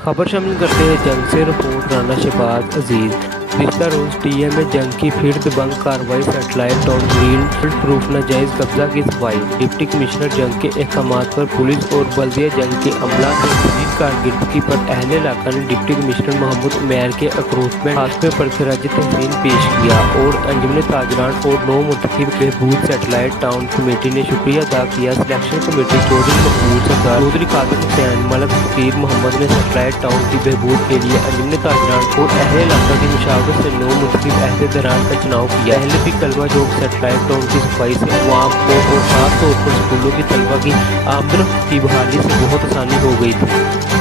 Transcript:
खबर शामिल करते हैं जंग से। रिपोर्ट राना शहबाज अजीज। पिछला रोज टीएम में जंग की फिर दबंग कार्रवाई, सैटेलाइट टाउन ग्रीन प्रूफ नाजायज कब्जा की सफाई। डिप्टी कमिश्नर जंग के अहकामात पर पुलिस और बल्दिया जंग के अमला की शदीद कारकर्दगी पर अहले इलाका ने डिप्टी कमिश्नर मोहम्मद उमैर के अक्रोचमेंट हादसे पर खराज तहसीन पेश किया और अंजुमन ताजरान और नौ मुंतखब बहबूद सैटेलाइट टाउन कमेटी ने शुक्रिया अदा किया। सिलेक्शन कमेटी चौधरी मकबूल सरदार, चौधरी कादिर हुसैन, मलक फकीर मोहम्मद ने सैटेलाइट टाउन की बहबूद के लिए अंजुमन ताजरान और अहले इलाका की मुशावरत से 9 मुंतखब अहले दरान का चुनाव किया। पहले भी कलवा चौक सैटेलाइट टाउन की सफाई से अवाम को और खास तौर पर स्कूलों की तलबा की आमदन की बहाली से बहुत आसानी हो गई थी।